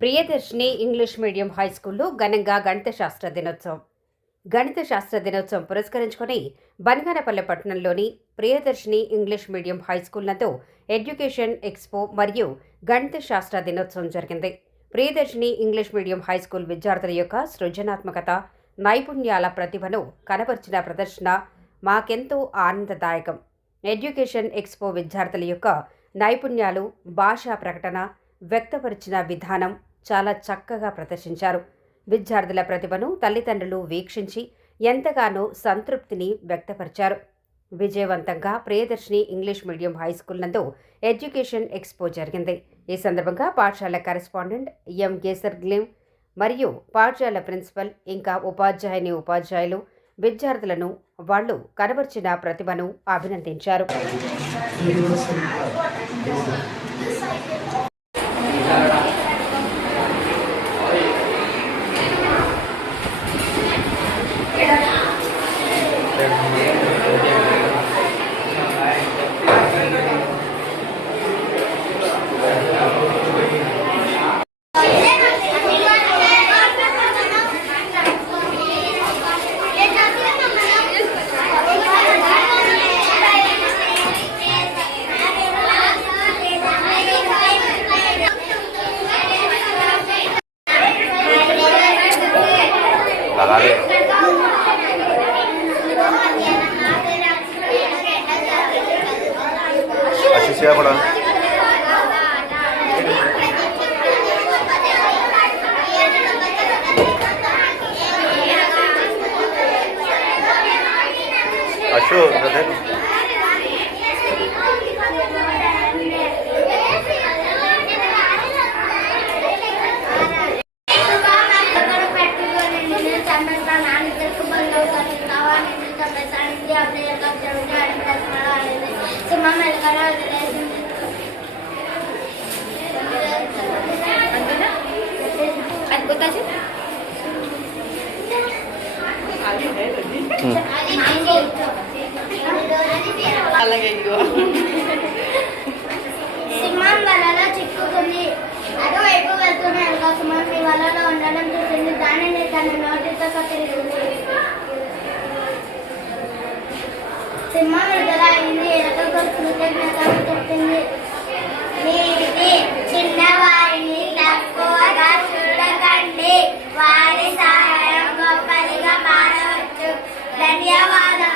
Priyadarshini English medium high స్కూల్లో ఘనంగా గణిత శాస్త్ర దినోత్సవం. గణిత శాస్త్ర దినోత్సవం పురస్కరించుకొని బనగానపల్లె పట్టణంలోని Priyadarshini English medium high school నందు ఎడ్యుకేషన్ ఎక్స్పో మరియు గణిత శాస్త్ర దినోత్సవం జరిగింది. Priyadarshini English medium high school విద్యార్థుల యొక్క సృజనాత్మకత నైపుణ్యాల ప్రతిభను కనపరిచిన ప్రదర్శన మాకెంతో ఆనందదాయకం. ఎడ్యుకేషన్ ఎక్స్పో విద్యార్థుల యొక్క నైపుణ్యాలు భాషా ప్రకటన వ్యక్తపరిచిన విధానం చాలా చక్కగా ప్రదర్శించారు. విద్యార్థుల ప్రతిభను తల్లిదండ్రులు వీక్షించి ఎంతగానో సంతృప్తిని వ్యక్తపరిచారు. విజయవంతంగా Priyadarshini English medium high school నందు ఎడ్యుకేషన్ ఎక్స్పో జరిగింది. ఈ సందర్భంగా పాఠశాల కరెస్పాండెంట్ ఎం గేసర్ గ్లిమ్ మరియు పాఠశాల ప్రిన్సిపల్ ఇంకా ఉపాధ్యాయుని ఉపాధ్యాయులు విద్యార్థులను వాళ్ళు కనబర్చిన ప్రతిభను అభినందించారు. lalali. Asyik siapa lah? Asyik, dah tengok. అశిష్య కూడా అశు బ్రదర్ అలాగే ఇగో సింహం వలలో చిక్కుకుంది. అటువైపు వెళ్తున్న సింహం మీ వలలో ఉండడం చూసింది. దానిని తన నోటితో కత్తిరింది సింహం ఎదురైంది ఎలుకకు కృతజ్ఞతలు చెప్పింది మీది చిన్నవారిని తక్కువగా చూడకండి వారి సహాయం గొప్పదిగా మారవచ్చు ధన్యవాదాలు